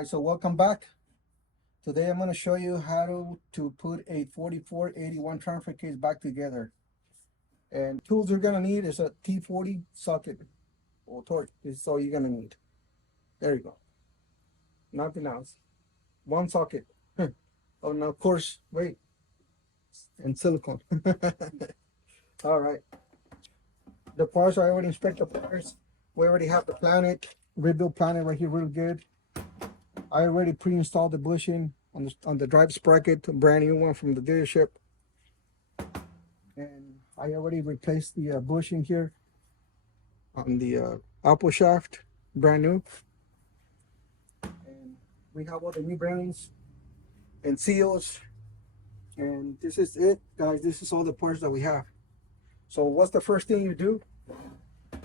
Guys, so welcome back. Today I'm going to show you how to put a 4481 transfer case back together. And tools you're going to need is a T40 socket or torch. This is all you're going to need. There you go. Nothing else. One socket. Oh, and of course, wait. And silicone. All right. The parts, I already inspected the parts. We already have the planet, rebuild planet right here, real good. I already pre-installed the bushing on the drive sprocket, a brand new one from the dealership. And I already replaced the bushing here on the output shaft, brand new. And we have all the new bearings and seals. And this is it, guys. This is all the parts that we have. So what's the first thing you do?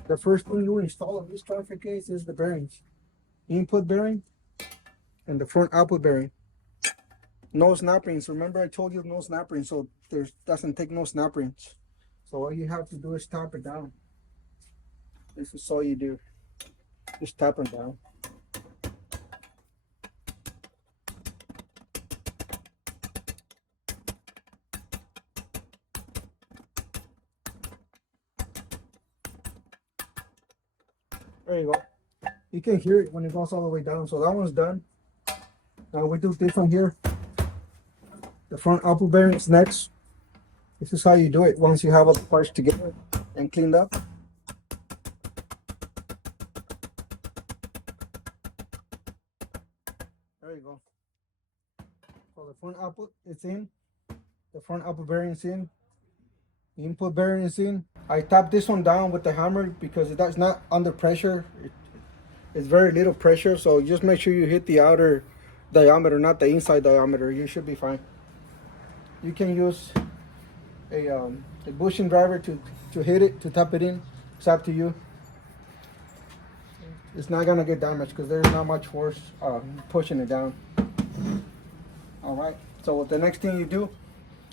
The first thing you install on this transfer case is the bearings. Input bearing and the front output bearing. No snap rings. Remember I told you no snap rings, so there doesn't take no snap rings. So all you have to do is tap it down. This is all you do. Just tap it down. There you go. You can hear it when it goes all the way down. So that one's done. Now we do this one here. The front output bearing is next. This is how you do it once you have all the parts together and cleaned up. There you go. So the front output is in. The front output bearing is in. The input bearing is in. I tap this one down with the hammer because that's not under pressure. It's very little pressure, so just make sure you hit the outer diameter, not the inside diameter. You should be fine. You can use a bushing driver to hit it, to tap it in. It's up to you. It's not gonna get damaged because there's not much force pushing it down. All right, so the next thing you do,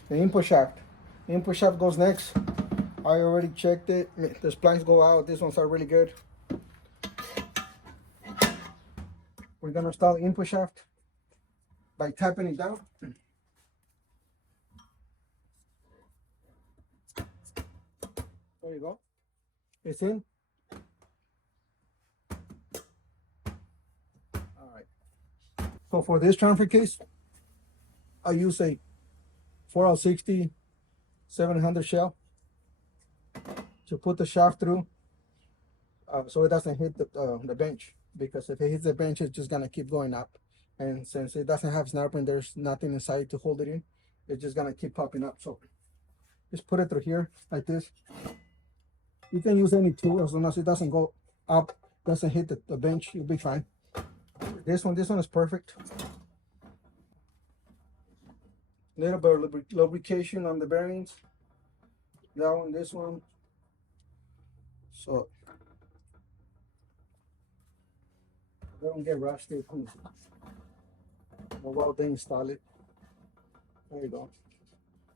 the input shaft. The input shaft goes next. I already checked it. The splines go out. These ones are really good. We're gonna install the input shaft by tapping it down. There you go. It's in. All right. So for this transfer case, I use a 4L60 700 shell to put the shaft through, so it doesn't hit the bench. Because if it hits the bench, it's just gonna keep going up. And since it doesn't have snap ring, there's nothing inside to hold it in. It's just gonna keep popping up. So just put it through here like this. You can use any tool as long as it doesn't go up, doesn't hit the bench, you'll be fine. This one is perfect. Little bit of lubrication on the bearings. That one, this one. So they don't get rusty. While they install it. There you go.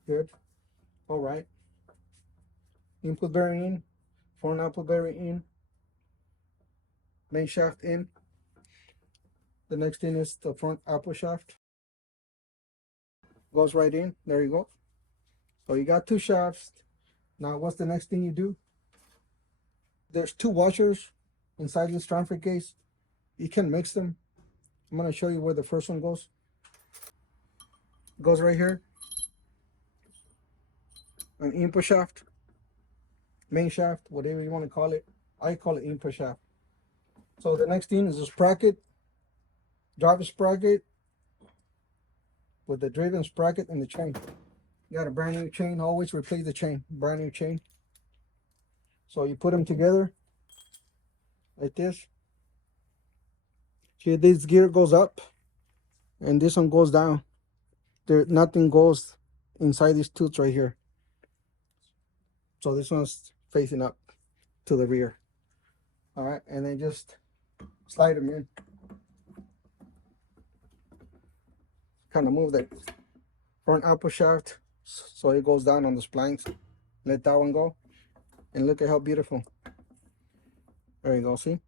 Good. All right. Input bearing in, front output bearing in, main shaft in. The next thing is the front output shaft. Goes right in. There you go. So you got two shafts. Now what's the next thing you do? There's two washers inside this transfer case. You can mix them. I'm going to show you where the first one goes. It goes right here. An input shaft, main shaft, whatever you want to call it. I call it input shaft. So the next thing is a sprocket, driver sprocket with the driven sprocket and the chain. You got a brand new chain. Always replace the chain. Brand new chain. So you put them together like this. See, this gear goes up and this one goes down. Nothing goes inside these tools right here. So this one's facing up to the rear. All right, and then just slide them in. Kind of move that front output shaft so it goes down on the splines. Let that one go. And look at how beautiful. There you go, see?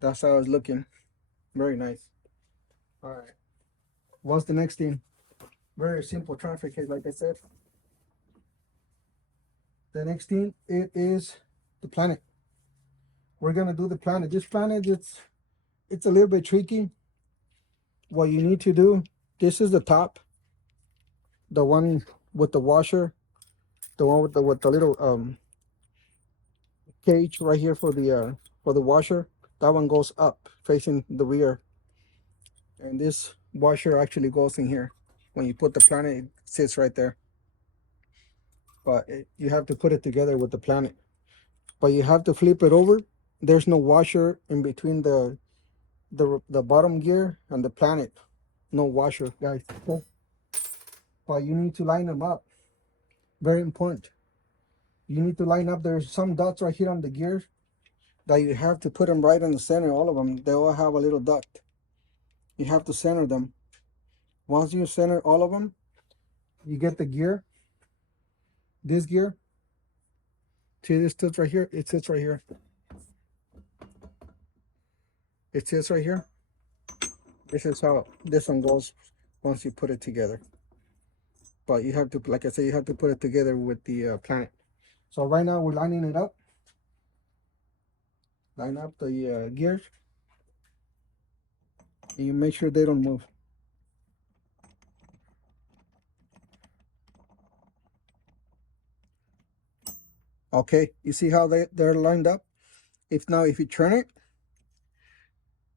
That's how it's looking. Very nice. All right. What's the next thing? Very simple transfer case, like I said. The next thing, it is the planet. We're gonna do the planet. This planet, it's a little bit tricky. What you need to do, this is the top, the one with the washer, the one with the little cage right here for the washer. That one goes up facing the rear, and this washer actually goes in here. When you put the planet, it sits right there. But you have to put it together with the planet. But you have to flip it over. There's no washer in between the bottom gear and the planet. No washer, guys. Okay? But you need to line them up. Very important. You need to line up. There's some dots right here on the gears that you have to put them right in the center. All of them, they all have a little dot. You have to center them. Once you center all of them, you get the gear. This gear. See, this sits right here. It sits right here. It sits right here. This is how this one goes once you put it together. But you have to, like I said, you have to put it together with the planet. So right now we're lining it up. Line up the gears. And you make sure they don't move. Okay, you see how they're lined up? If you turn it,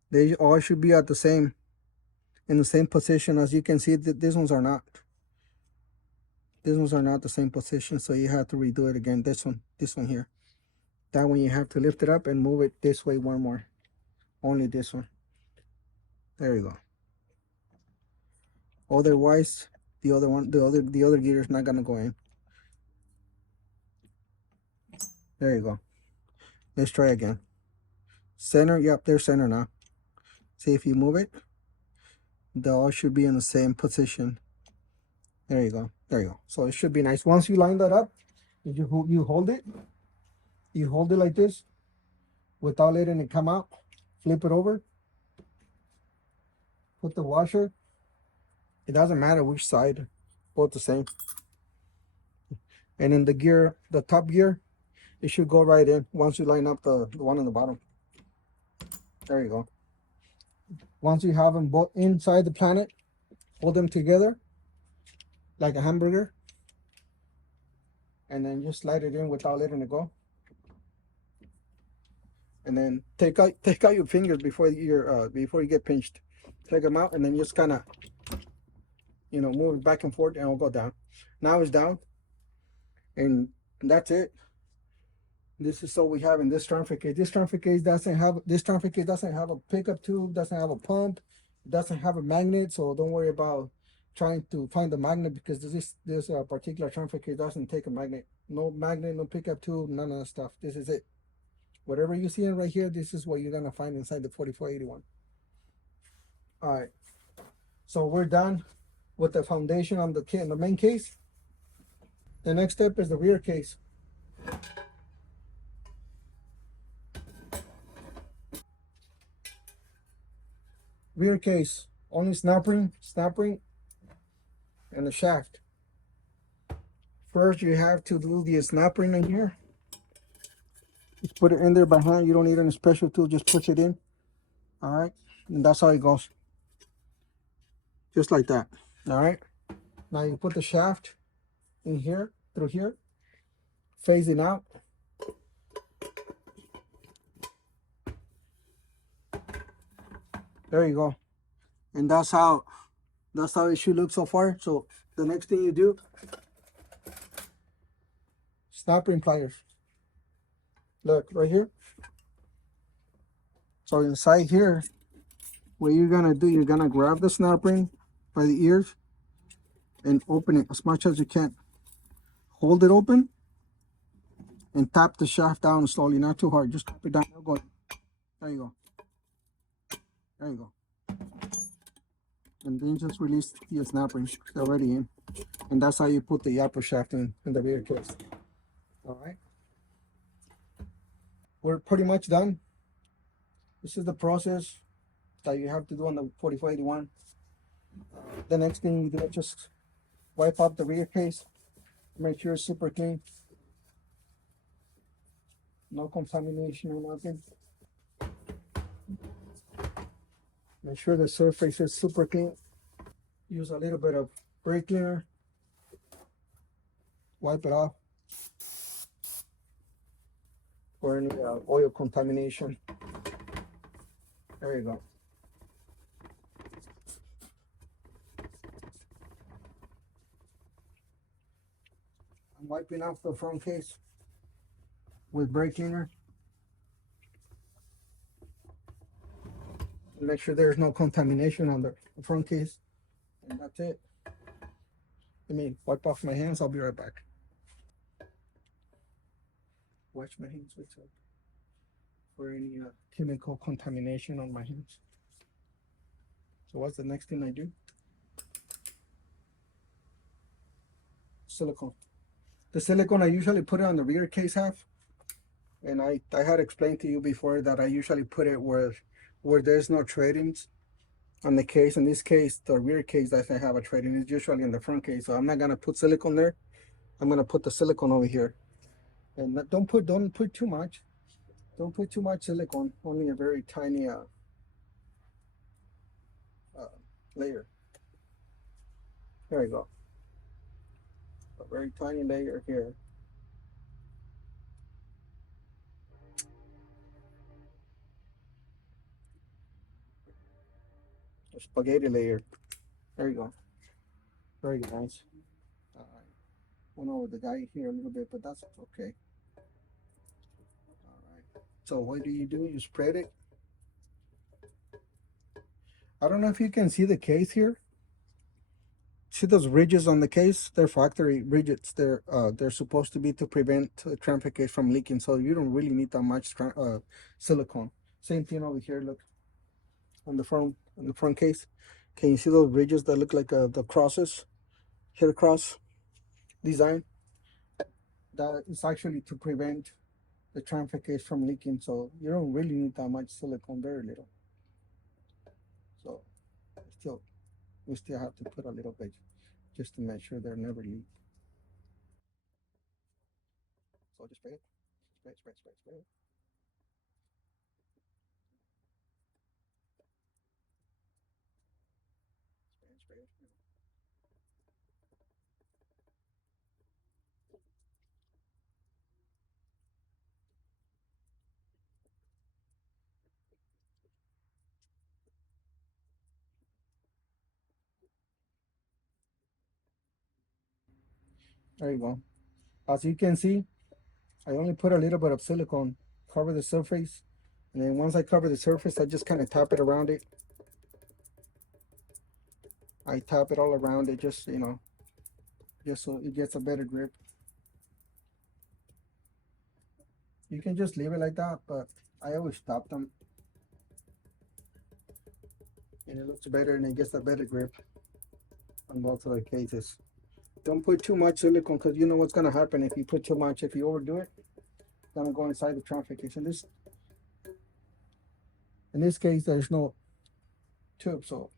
they all should be at the same, in the same position. As you can see, these ones are not. These ones are not the same position, so you have to redo it again. This one here. That one you have to lift it up and move it this way one more. Only this one. There you go. Otherwise, the other gear is not gonna go in. There you go. Let's try again. Center, yep, they're center now. See, if you move it, they all should be in the same position. There you go. There you go. So it should be nice. Once you line that up, you hold it. You hold it like this without letting it come out. Flip it over. Put the washer. It doesn't matter which side, both the same. And then the gear, the top gear, it should go right in once you line up the one on the bottom. There you go. Once you have them both inside the planet, hold them together like a hamburger, and then just slide it in without letting it go. And then take out your fingers before you get pinched. Take them out and then just kind of, move it back and forth, and it'll go down. Now it's down, and that's it. This is what we have in this transfer case. This transfer case doesn't have a pickup tube, doesn't have a pump, doesn't have a magnet. So don't worry about trying to find the magnet, because this particular transfer case doesn't take a magnet. No magnet, no pickup tube, none of that stuff. This is it. Whatever you see in right here, this is what you're gonna find inside the 4481. All right. So we're done with the foundation on the main case. The next step is the rear case. Rear case, only snap ring, and the shaft. First, you have to do the snap ring in here. Just put it in there by hand. You don't need any special tool. Just push it in. All right, and that's how it goes. Just like that. All right. Now you put the shaft in here, through here, phasing out. There you go. And that's how it should look so far. So the next thing you do, snap ring pliers. Look right here. So inside here, what you're gonna do, you're gonna grab the snap ring by the ears and open it as much as you can. Hold it open and tap the shaft down slowly, not too hard. Just tap it down. There you go. There you go. And then just release the snap ring. It's already in. And that's how you put the upper shaft in the rear case. All right. We're pretty much done. This is the process. that you have to do on the 4481. The next thing you do is just wipe out the rear case. Make sure it's super clean. No contamination or nothing. Make sure the surface is super clean. Use a little bit of brake cleaner. Wipe it off for any oil contamination. There you go. I'm wiping off the front case with brake cleaner. Make sure there's no contamination on the front case. And that's it. Let me wipe off my hands. I'll be right back. Wash my hands with soap for any chemical contamination on my hands. So what's the next thing I do? Silicone. The silicone, I usually put it on the rear case half. And I had explained to you before that I usually put it where there's no treadings on the case. In this case, the rear case doesn't have a treading. It's usually in the front case. So I'm not gonna put silicone there. I'm gonna put the silicone over here. And don't put too much. Don't put too much silicone. Only a very tiny layer. There you go. A very tiny layer here. A spaghetti layer. There you go. Very nice. All right. Went over the guy here a little bit, but that's okay. All right. So what do? You spread it. I don't know if you can see the case here. See those ridges on the case? They're factory ridges. They're supposed to be to prevent transfer case from leaking. So you don't really need that much silicone. Same thing over here. Look on the front case. Can you see those ridges that look like the crosses, hair cross design? That is actually to prevent the transfer case from leaking. So you don't really need that much silicone. Very little. So we still have to put a little bit just to make sure they're never leak. So just spray it. Spray it. There you go. As you can see, I only put a little bit of silicone, cover the surface, and then once I cover the surface, I just kind of tap it around it. I tap it all around it, just just so it gets a better grip. You can just leave it like that, but I always tap them, and it looks better and it gets a better grip on both of the cases. Don't put too much silicone because you know what's gonna happen if you put too much. If you overdo it, it's gonna go inside the traffic case. In this case, there's no tube, so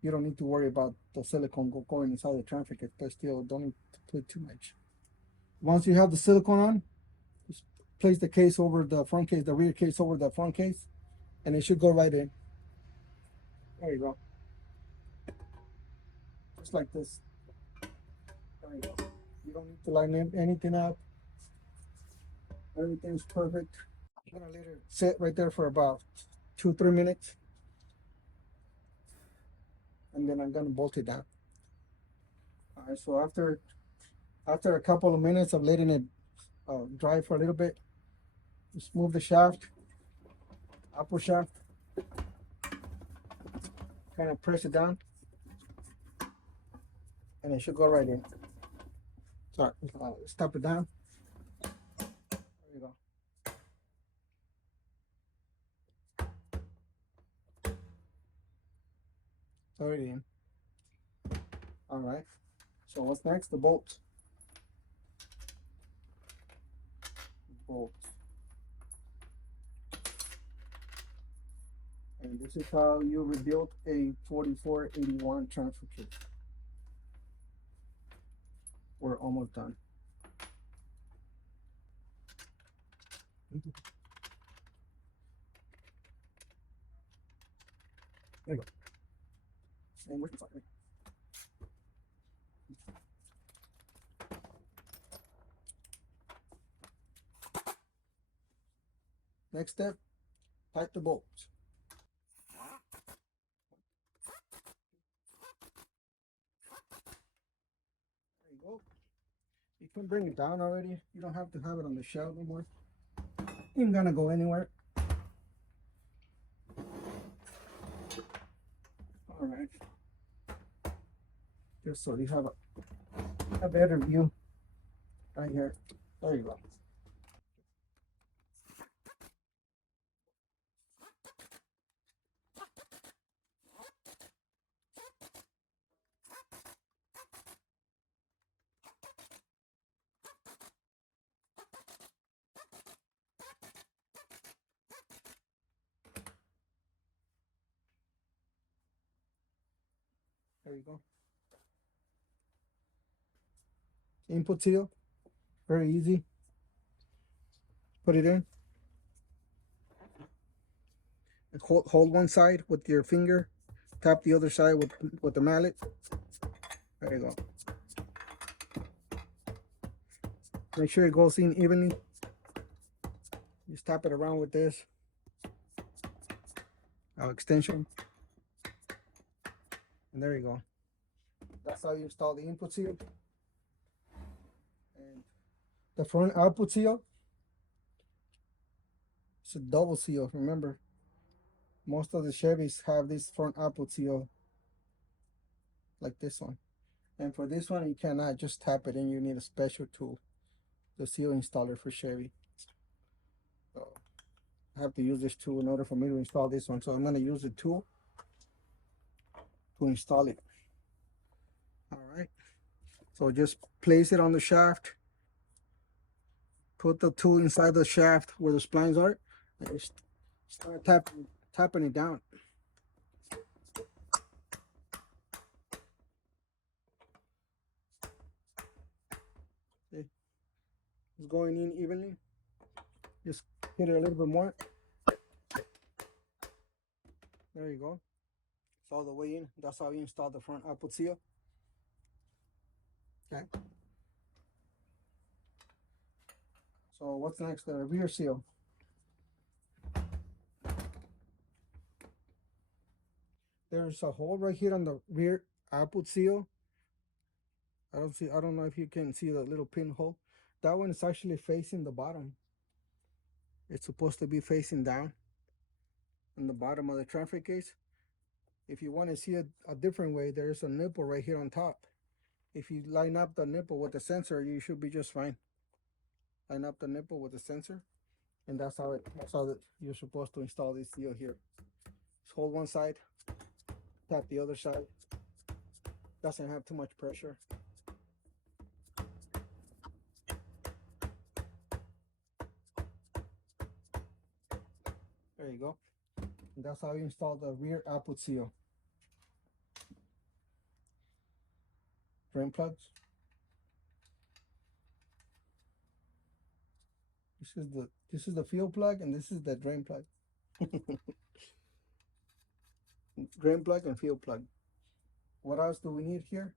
you don't need to worry about the silicone going inside the traffic case. But still, don't need to put too much. Once you have the silicone on, just place the case over the front case, the rear case over the front case, and it should go right in. There you go. Just like this. There you go. You don't need to line anything up. Everything's perfect. I'm gonna let it sit right there for about 2-3 minutes, and then I'm gonna bolt it down. All right. So after a couple of minutes of letting it dry for a little bit, just move the shaft, upper shaft, kind of press it down, and it should go right in. Sorry, stop it down. There you go. It's already in. All right. So what's next? The bolt. Bolt. And this is how you rebuild a 4481 transfer case. We're almost done. There you go. And where's the fire? Next step, tighten the bolts. There you go. You can bring it down already. You don't have to have it on the shelf anymore. It ain't gonna go anywhere. All right. Just so you have a better view right here. There you go. There you go. Input seal, very easy. Put it in. Hold one side with your finger. Tap the other side with the mallet. There you go. Make sure it goes in evenly. Just tap it around with this extension. And there you go. That's how you install the input seal. And the front output seal, it's a double seal. Remember, most of the Chevys have this front output seal like this one. And for this one, you cannot just tap it in. You need a special tool, the seal installer for Chevy. So I have to use this tool in order for me to install this one. So I'm going to use the tool to install it. All right. So just place it on the shaft. Put the tool inside the shaft where the splines are. And just start tapping it down. See? It's going in evenly. Just hit it a little bit more. There you go. It's all the way in. That's how you install the front output seal. Okay. So what's next? The rear seal. There's a hole right here on the rear output seal. I don't know if you can see the little pinhole. That one is actually facing the bottom. It's supposed to be facing down on the bottom of the transfer case. If you want to see it a different way, there's a nipple right here on top. If you line up the nipple with the sensor, you should be just fine. Line up the nipple with the sensor, and that's how you're supposed to install this seal here. Just hold one side, tap the other side. Doesn't have too much pressure. There you go. And that's how you install the rear output seal. Drain plugs. This is the fuel plug, and this is the drain plug. Drain plug and fuel plug. What else do we need here?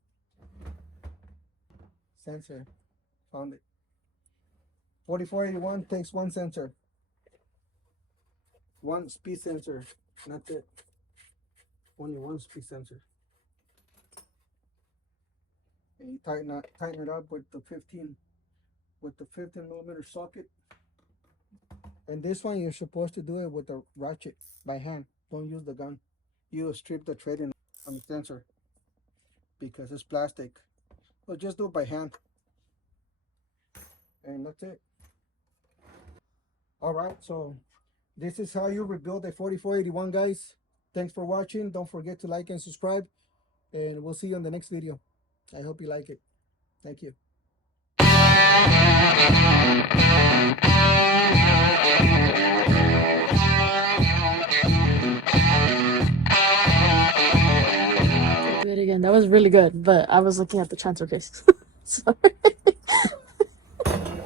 Sensor. Found it. 4481 takes one sensor. One speed sensor. That's it. Only one speed sensor. And you tighten it up with the 15 millimeter socket. And this one, you're supposed to do it with the ratchet by hand. Don't use the gun. You strip the threading on the sensor because it's plastic. So just do it by hand. And that's it. All right, so this is how you rebuild a 4481, guys. Thanks for watching. Don't forget to like and subscribe, and we'll see you on the next video. I hope you like it. Thank you. That was really good, but I was looking at the transfer case. Sorry.